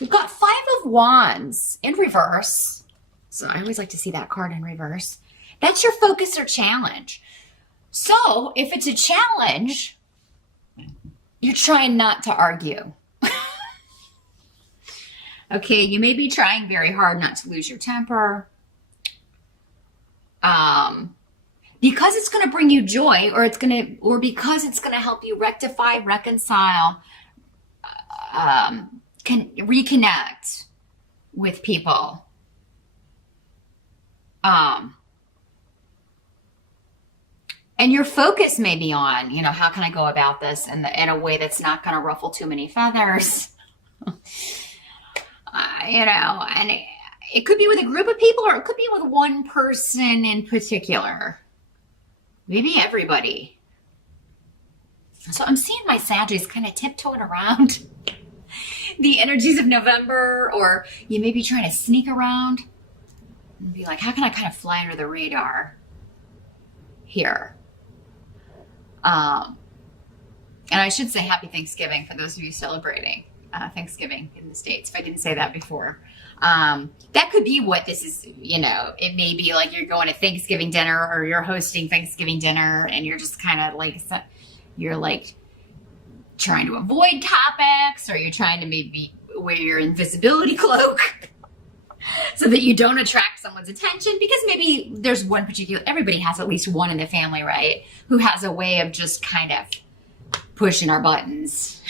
We've got Five of Wands in reverse. So I always like to see that card in reverse. That's your focus or challenge. So if it's a challenge, you're trying not to argue. Okay, you may be trying very hard not to lose your temper. Because it's going to bring you joy, or because it's going to help you rectify, reconcile, can reconnect with people. And your focus may be on, how can I go about this in a way that's not going to ruffle too many feathers? And it could be with a group of people, or it could be with one person in particular. Maybe everybody. So I'm seeing my Sagittarius kind of tiptoeing around the energies of November, or you may be trying to sneak around and be like, how can I kind of fly under the radar here? And I should say happy Thanksgiving for those of you celebrating Thanksgiving in the States, if I didn't say that before. That could be what this is, it may be like you're going to Thanksgiving dinner, or you're hosting Thanksgiving dinner, and you're just kind of like, you're like trying to avoid topics, or you're trying to maybe wear your invisibility cloak so that you don't attract someone's attention, because maybe there's one particular, everybody has at least one in the family, right, who has a way of just kind of pushing our buttons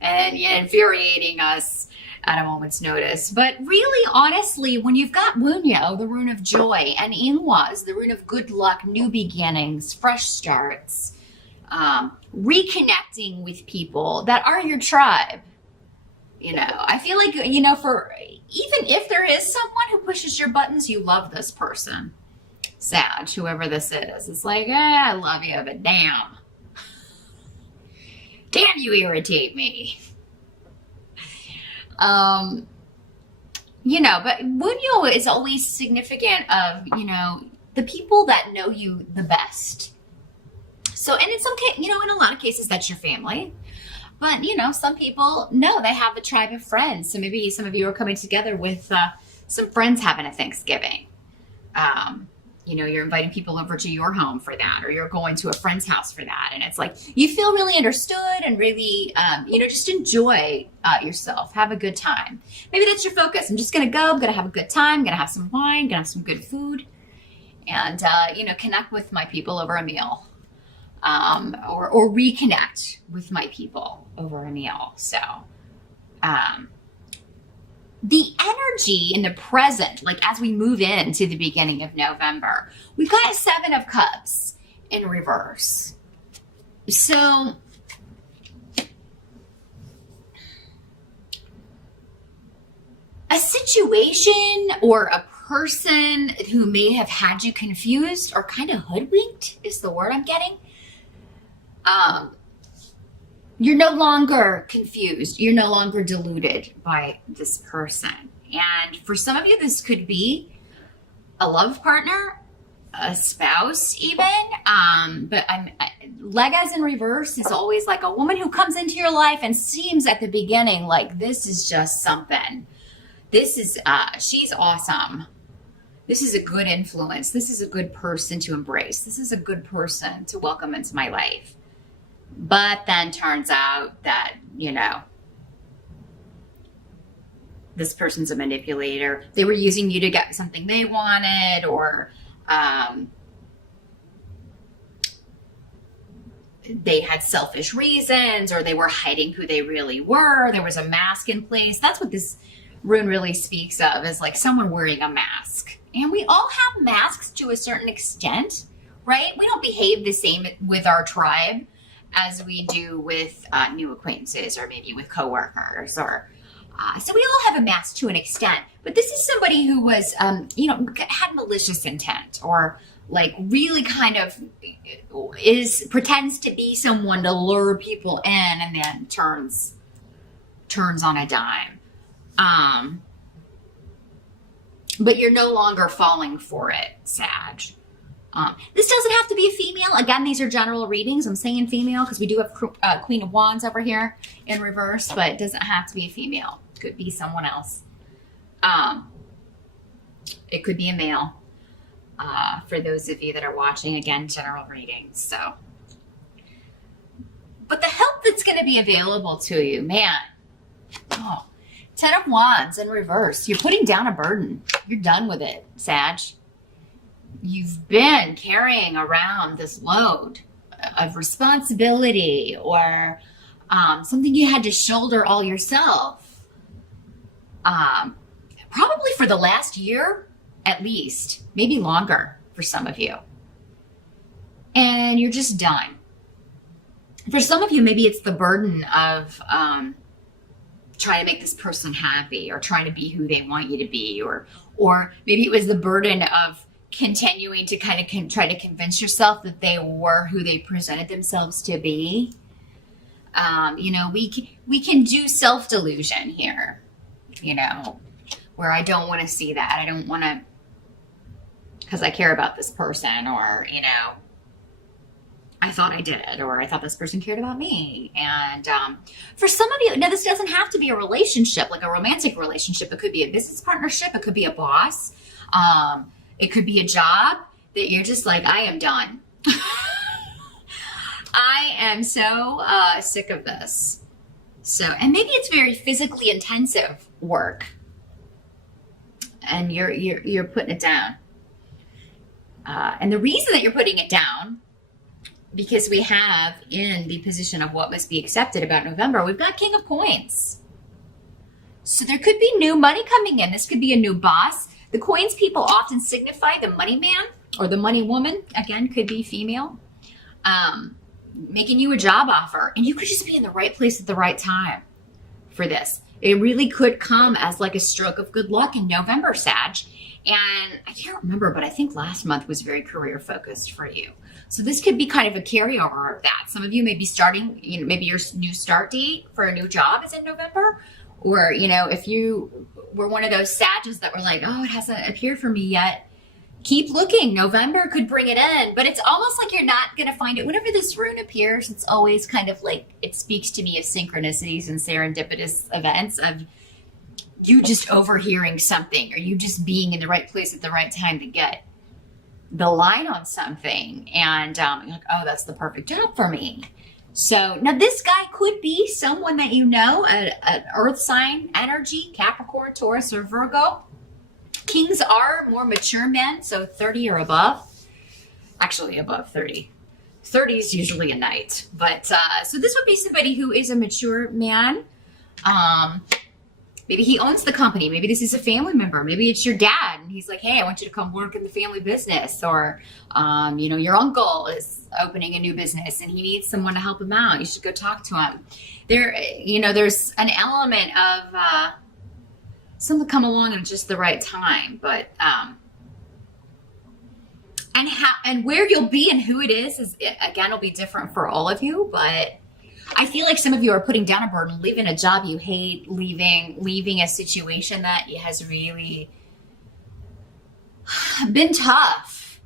and infuriating us at a moment's notice. But really, honestly, when you've got Wunyo, the rune of joy, and Inwas, the rune of good luck, new beginnings, fresh starts, reconnecting with people that are your tribe, I feel like, for even if there is someone who pushes your buttons, you love this person. Sag, whoever this is. It's like, I love you, but damn. Damn, you irritate me. But Wunyo is always significant of, the people that know you the best. So, and in some case, in a lot of cases, that's your family. But, some people know they have a tribe of friends. So maybe some of you are coming together with some friends having a Thanksgiving. You're inviting people over to your home for that, or you're going to a friend's house for that. And it's like, you feel really understood and really, just enjoy yourself. Have a good time. Maybe that's your focus. I'm just going to go. I'm going to have a good time. I'm going to have some wine. Going to have some good food. And, connect with my people over a meal. Or reconnect with my people over a meal. So, the energy in the present, like as we move into the beginning of November, we've got a Seven of Cups in reverse. So, a situation or a person who may have had you confused or kind of hoodwinked is the word I'm getting. You're no longer confused. You're no longer deluded by this person. And for some of you, this could be a love partner, a spouse even. But Legas in reverse is always like a woman who comes into your life and seems at the beginning like this is just something. This is, she's awesome. This is a good influence. This is a good person to embrace. This is a good person to welcome into my life. But then turns out that, this person's a manipulator. They were using you to get something they wanted, or they had selfish reasons, or they were hiding who they really were. There was a mask in place. That's what this rune really speaks of, is like someone wearing a mask. And we all have masks to a certain extent, right? We don't behave the same with our tribe as we do with new acquaintances, or maybe with coworkers, or so we all have a mask to an extent. But this is somebody who was, had malicious intent, or like really kind of pretends to be someone to lure people in, and then turns on a dime. But you're no longer falling for it, Sag. This doesn't have to be a female. Again, these are general readings. I'm saying female because we do have Queen of Wands over here in reverse, but it doesn't have to be a female. It could be someone else. It could be a male. For those of you that are watching, again, general readings. So, but the help that's going to be available to you, man. Oh, 10 of Wands in reverse. You're putting down a burden. You're done with it, Sag. You've been carrying around this load of responsibility or something you had to shoulder all yourself. Probably for the last year, at least, maybe longer for some of you. And you're just done. For some of you, maybe it's the burden of trying to make this person happy or trying to be who they want you to be, or maybe it was the burden of continuing to kind of try to convince yourself that they were who they presented themselves to be. You know, we can do self-delusion here, you know, where I don't want to see that. I don't want to, because I care about this person, or, you know, I thought I did, or I thought this person cared about me. And for some of you, now this doesn't have to be a relationship, like a romantic relationship. It could be a business partnership. It could be a boss. It could be a job that you're just like, I am done. I am so sick of this. So, and maybe it's very physically intensive work, and you're putting it down. And the reason that you're putting it down, because we have in the position of what must be accepted about November, we've got King of Coins. So there could be new money coming in. This could be a new boss. The coins people often signify the money man or the money woman. Again, could be female. Making you a job offer. And you could just be in the right place at the right time for this. It really could come as like a stroke of good luck in November, Sag. And I can't remember, but I think last month was very career focused for you. So this could be kind of a carryover of that. Some of you may be starting, you know, maybe your new start date for a new job is in November. Or, you know, if you were one of those Sages that were like, oh, it hasn't appeared for me yet, keep looking. November could bring it in, but it's almost like you're not going to find it. Whenever this rune appears, it's always kind of like, it speaks to me of synchronicities and serendipitous events of you just overhearing something, or you just being in the right place at the right time to get the line on something. And you're like, oh, that's the perfect job for me. So now this guy could be someone that you know, an earth sign energy, Capricorn, Taurus, or Virgo. Kings are more mature men, so 30 or above. Actually, above 30. 30 is usually a knight. But so this would be somebody who is a mature man. Maybe he owns the company. Maybe this is a family member. Maybe it's your dad, and he's like, hey, I want you to come work in the family business. Or, you know, your uncle is opening a new business and he needs someone to help him out. You should go talk to him. There, you know, there's an element of someone come along at just the right time. But, and where you'll be and who it is again, will be different for all of you. But I feel like some of you are putting down a burden, leaving a job you hate, leaving a situation that has really been tough.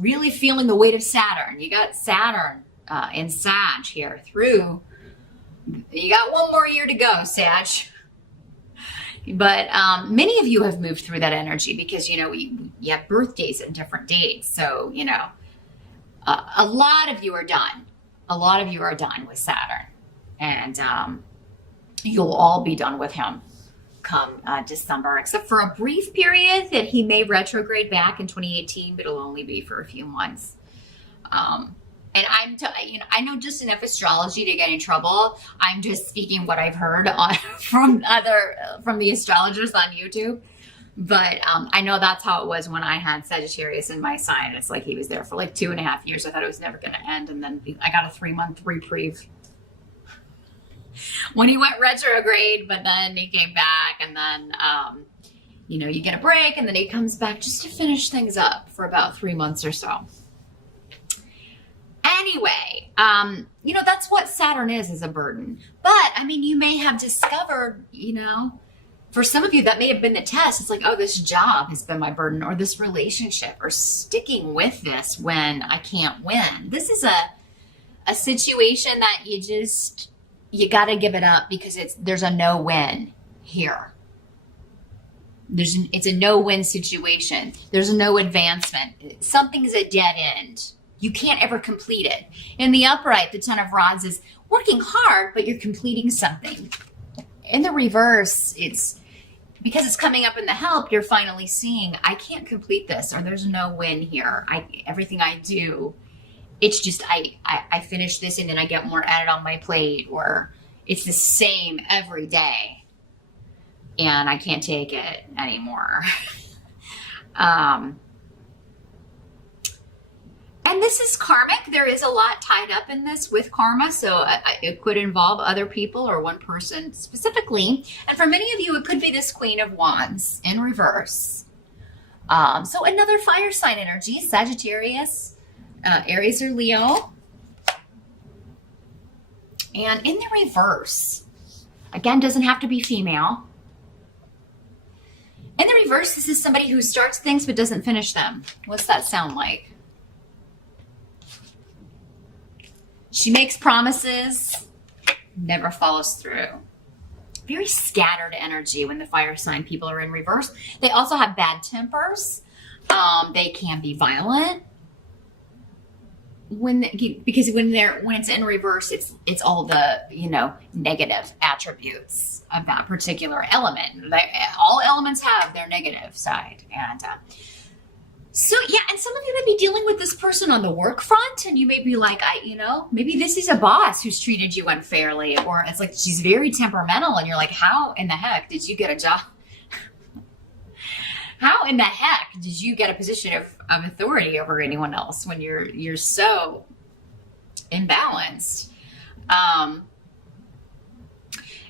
Really feeling the weight of Saturn. You got Saturn in Sag here through. You got one more year to go, Sag. But many of you have moved through that energy because, you know, you have birthdays and different dates. So, you know, a lot of you are done. A lot of you are done with Saturn. And you'll all be done with him come December, except for a brief period that he may retrograde back in 2018, but it'll only be for a few months. And you know, I know just enough astrology to get in trouble. I'm just speaking what I've heard from the astrologers on YouTube. But I know that's how it was when I had Sagittarius in my sign. It's like he was there for like 2.5 years. I thought it was never going to end. And then I got a 3-month reprieve when he went retrograde, but then he came back, and then, you know, you get a break, and then he comes back just to finish things up for about 3 months or so. Anyway, you know, that's what Saturn is a burden. But, I mean, you may have discovered, you know, For some of you, that may have been the test. It's like, oh, this job has been my burden, or this relationship, or sticking with this when I can't win. This is a situation that you got to give it up because there's a no-win here. It's a no-win situation. There's no advancement. Something's a dead end. You can't ever complete it. In the upright, the Ten of Rods is working hard, but you're completing something. In the reverse, it's because it's coming up in the help, you're finally seeing, I can't complete this, or there's no win here. Everything I do, it's just, I finish this and then I get more added on my plate, or it's the same every day and I can't take it anymore. And this is karmic. There is a lot tied up in this with karma. So it could involve other people or one person specifically. And for many of you, it could be this Queen of Wands in reverse. So another fire sign energy, Sagittarius, Aries or Leo. And in the reverse, again, doesn't have to be female. In the reverse, this is somebody who starts things but doesn't finish them. What's that sound like? She makes promises, never follows through. Very scattered energy when the fire sign people are in reverse. They also have bad tempers. They can be violent. Because when it's in reverse, it's all the negative attributes of that particular element. All elements have their negative side, and so yeah. And some of you may be dealing with this person on the work front, and you may be like, maybe this is a boss who's treated you unfairly, or it's like she's very temperamental, and you're like, how in the heck did you get a job? How in the heck did you get a position of authority over anyone else when you're so imbalanced?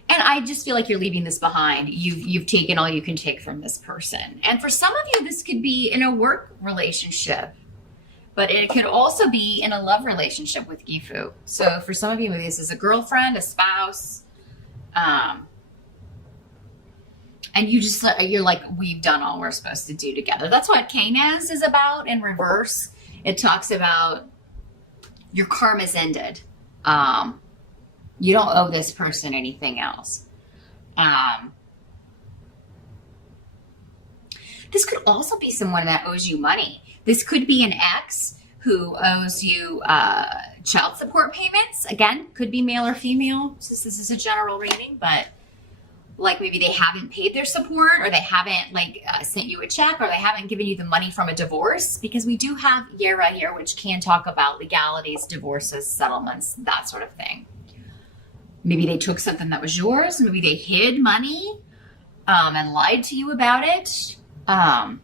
And I just feel like you're leaving this behind. You've taken all you can take from this person. And for some of you, this could be in a work relationship, but it could also be in a love relationship with Gifu. So for some of you, maybe this is a girlfriend, a spouse, and you're like, we've done all we're supposed to do together. That's what Canes is about in reverse. It talks about your karma's ended. You don't owe this person anything else. This could also be someone that owes you money. This could be an ex who owes you child support payments. Again, could be male or female. This is a general reading, but like maybe they haven't paid their support, or they haven't sent you a check, or they haven't given you the money from a divorce, because we do have Yera here, which can talk about legalities, divorces, settlements, that sort of thing. Maybe they took something that was yours. Maybe they hid money and lied to you about it. But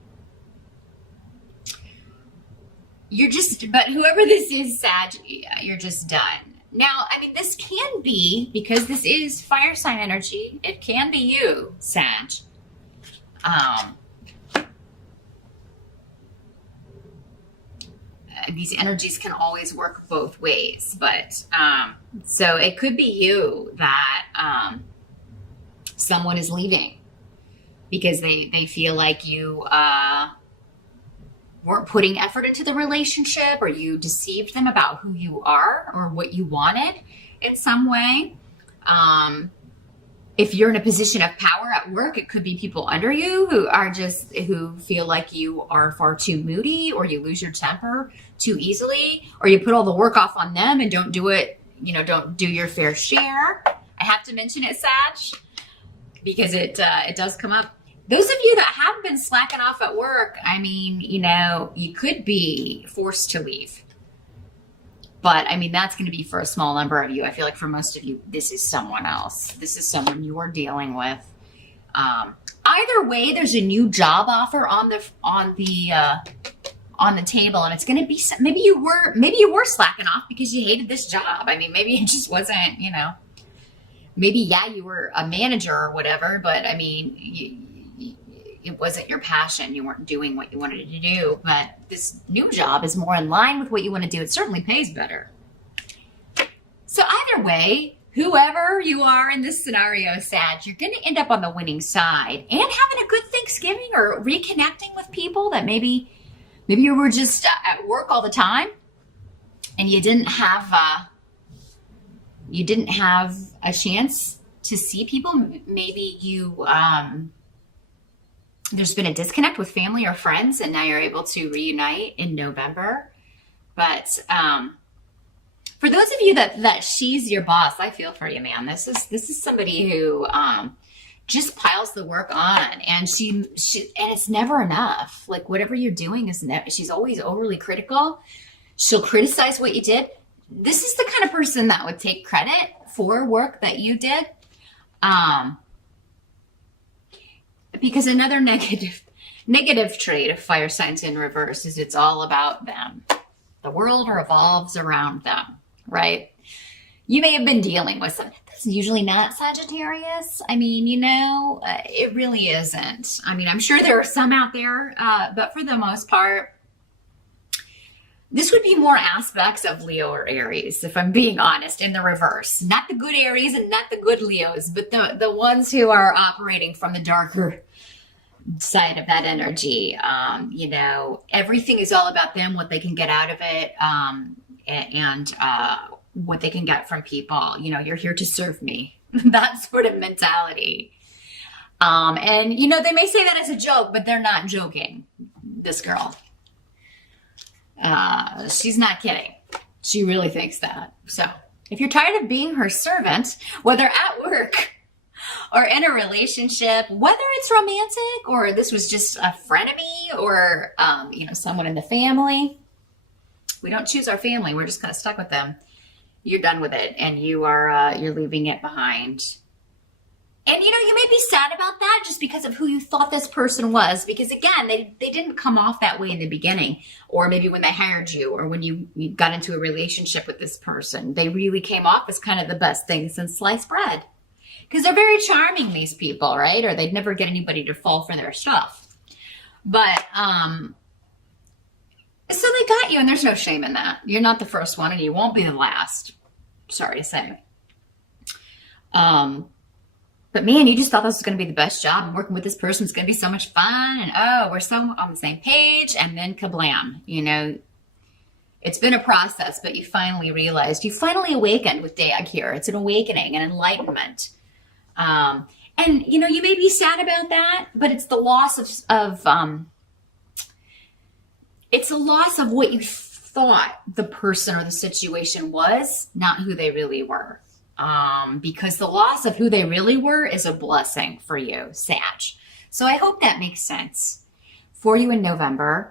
whoever this is, Sag, you're just done. Now, I mean, this can be, because this is fire sign energy, it can be you, Sag. These energies can always work both ways, but so it could be you that someone is leaving because they feel like you weren't putting effort into the relationship, or you deceived them about who you are or what you wanted in some way. If you're in a position of power at work, it could be people under you who feel like you are far too moody, or you lose your temper too easily, or you put all the work off on them and don't do it, don't do your fair share. I have to mention it, Sag, because it does come up. Those of you that have been slacking off at work, I mean, you could be forced to leave. But I mean, that's going to be for a small number of you. I feel like for most of you, this is someone else. This is someone you're dealing with. Either way, there's a new job offer on the table, and it's going to be, maybe you were slacking off because you hated this job. I mean, maybe it just wasn't, maybe, you were a manager or whatever, but I mean, it wasn't your passion. You weren't doing what you wanted to do, but this new job is more in line with what you want to do. It certainly pays better. So either way, whoever you are in this scenario, Sag, you're going to end up on the winning side and having a good Thanksgiving or reconnecting with people that maybe you were just at work all the time and you didn't have a chance to see people. Maybe you there's been a disconnect with family or friends, and now you're able to reunite in November. But for those of you that she's your boss, I feel for you, man. This is somebody who just piles the work on, and she and it's never enough. Like whatever you're doing is she's always overly critical. She'll criticize what you did. This is the kind of person that would take credit for work that you did. Because another negative trait of fire signs in reverse is it's all about them. The world revolves around them, right? You may have been dealing with some. That's usually not Sagittarius. I mean, it really isn't. I mean, I'm sure there are some out there, but for the most part, this would be more aspects of Leo or Aries, if I'm being honest, in the reverse. Not the good Aries and not the good Leos, but the ones who are operating from the darker side of that energy. Everything is all about them, what they can get out of it, and what they can get from people. You're here to serve me. That sort of mentality. And they may say that as a joke, but they're not joking. This girl. She's not kidding. She really thinks that. So if you're tired of being her servant, whether at work or in a relationship, whether it's romantic or this was just a frenemy or, someone in the family, we don't choose our family. We're just kind of stuck with them. You're done with it and you're leaving it behind. And, you may be sad about that just because of who you thought this person was. Because, again, they didn't come off that way in the beginning. Or maybe when they hired you or when you got into a relationship with this person. They really came off as kind of the best thing since sliced bread. Because they're very charming, these people, right? Or they'd never get anybody to fall for their stuff. But, so they got you, and there's no shame in that. You're not the first one, and you won't be the last. Sorry to say. But man, you just thought this was going to be the best job, and working with this person is going to be so much fun, and we're so on the same page, and then kablam. It's been a process, but you finally realized, you finally awakened with Dag here. It's an awakening, an enlightenment. And you may be sad about that, but it's the loss it's a loss of what you thought the person or the situation was, not who they really were. Because the loss of who they really were is a blessing for you, Sag. So I hope that makes sense for you in November.